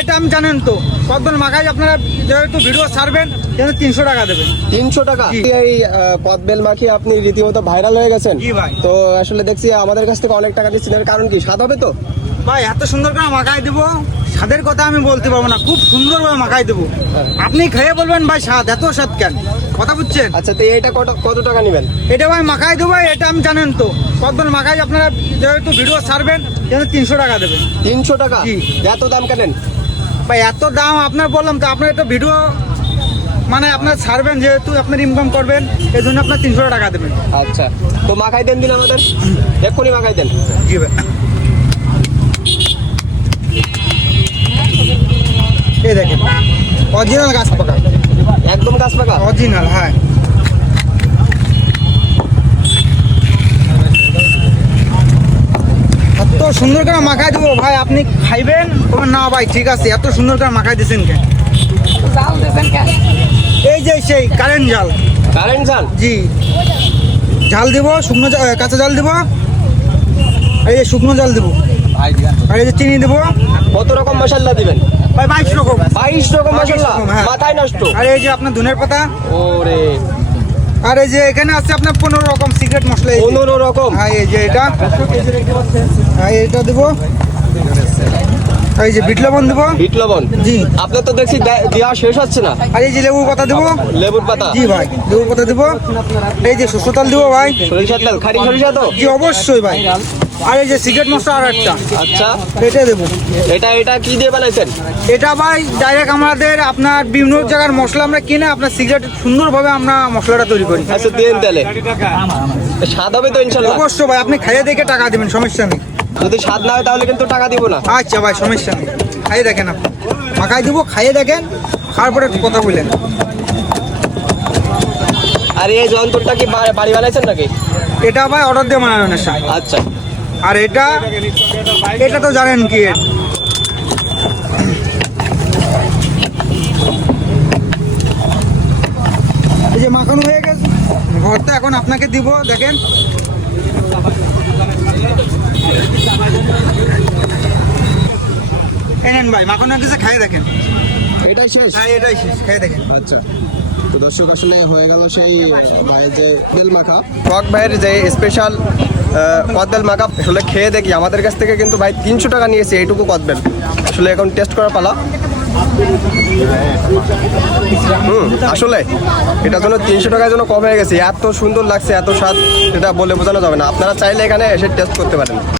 এটা আমি জানেন তো কদবেল মাখাই আপনারা যেহেতু ভিডিও ছাড়বেন যেন 300 টাকা দেবেন। 300 টাকা? এই কদবেল মাখিয়ে আপনি রীতিমতো ভাইরাল হয়ে গেছেন। জি ভাই। তো আসলে দেখছি আমাদের কাছ থেকে অনেক টাকা দিচ্ছেন, এর কারণ কি? স্বাদ হবে তো? ভাই এত সুন্দর করে মাখাই দেবো, স্বাদের কথা আমি বলতে পারবো না, খুব সুন্দরভাবে মাখাই দেবো। আপনি খেয়ে বলবেন ভাই স্বাদ, এত স্বাদ কেন, কথা বুঝছেন? আচ্ছা, তো এটা কত টাকা নেবেন? এটা ভাই মাখাই দেবো, এটা আমি জানেন তো কদবেল মাখাই আপনারা যেহেতু ভিডিও ছাড়বেন যেন 300 টাকা দেবেন। 300 টাকা? জি। এত দাম কেন? ভাই এত দাম আপনার বললাম তো, আপনার একটা ভিডিও মানে আপনার ছাড়বেন যেহেতু আপনার ইনকাম করবেন, এই জন্য আপনার 300 টাকা দেবেন। আচ্ছা, তো মাখাই দেন দিন আমাদের, এক্ষুনি মাখাই দেন। জি ভাই। এই দেখেন অরিজিনাল গাছ পাকা, একদম গাছ পাকা? অরিজিনাল, হ্যাঁ। এত সুন্দর করে মাখাই দেবো ভাই, আপনি খাইবেন না ভাই ঠিক আছে, এত সুন্দর করে মাখাই দিয়েছেন কেন? এই যে সেই কারেন্ট জাল। কারেন্ট জাল? জি, জাল দিব, শুকনো কাঁচা জাল দিব, এই যে শুকনো জাল দিব, আর এই যে চিনি দিব। কত রকম মশলা দিবেন? ভাই 22 রকম। 22 রকম মশলা? হ্যাঁ। মাথায় নষ্ট। আর এই যে আপনার ধনের পাতা, ওরে, আর এই যে এখানে আছে আপনার 15 রকম সিক্রেট মশলা। 15 রকম? হ্যাঁ, এই যে এটা, হ্যাঁ এটা দিব, এই যে বিট লবণ দিব। বিট লবণ? জি। আপনার তো দেখছি দেওয়া শেষ হচ্ছে না। আর এই যে লেবুর পাতা দিব। লেবুর পাতা? জি ভাই, লেবুর পাতা দিব। এই যে সরষের তেল দিব ভাই। সরিষার তেল? খাঁটি সরিষা তো? জি অবশ্যই ভাই। আর এই যে সিক্রেট মশলা আর একটা, আচ্ছা, এটা দেবো। এটা কি দিয়ে বানাইছেন? এটা ভাই ডাইরেক্ট আমাদের আপনার বিভিন্ন জায়গার মশলা আমরা কিনে আপনার সিগারেট সুন্দরভাবে আমরা মশলাটা তৈরি করি। আচ্ছা, দেন তাহলে। স্বাদ হবে তো ইনশাল্লাহ? অবশ্যই ভাই, আপনি খাইয়ে দেখে টাকা দিবেন, সমস্যা নেই। যদি স্বাদ না হয় তাহলে কিন্তু টাকা দিব না। আচ্ছা ভাই, সমস্যা নেই, খাইয়ে দেখেন, আপনি মাখাই দিব, খাইয়ে দেখেন, খাওয়ার পরে কথা বললেন। আর এই যন্ত্রটা কি বাড়ি বানাইছেন নাকি? এটা ভাই অর্ডার দিয়ে বানানো না। আচ্ছা। আর এটা এটা তো জানেন কি, এই যে মাখানো হয়ে গেছে ভর্তা, এখন আপনাকে দিব, দেখেন। এনেন ভাই, মাখানো হয়ে গেছে, খাইয়ে দেখেন। এটাই শেষ? হ্যাঁ এটাই শেষ, খাইয়ে দেখেন। আচ্ছা, তো দর্শক আসলে হয়ে গেল সেই ভাইয়ের যে তেল মাখা, টক ভাইয়ের যে স্পেশাল কদবেল মাখা। আসলে খেয়ে দেখি, আমাদের কাছ থেকে কিন্তু ভাই 300 টাকা নিয়েছে এইটুকু কদবেল। আসলে এখন টেস্ট করার পালা। আসলে এটার জন্য 300 টাকার জন্য কম হয়ে গেছে। এত সুন্দর লাগছে, এত স্বাদ, এটা বলে বোঝানো যাবে না। আপনারা চাইলে এখানে এসে টেস্ট করতে পারেন।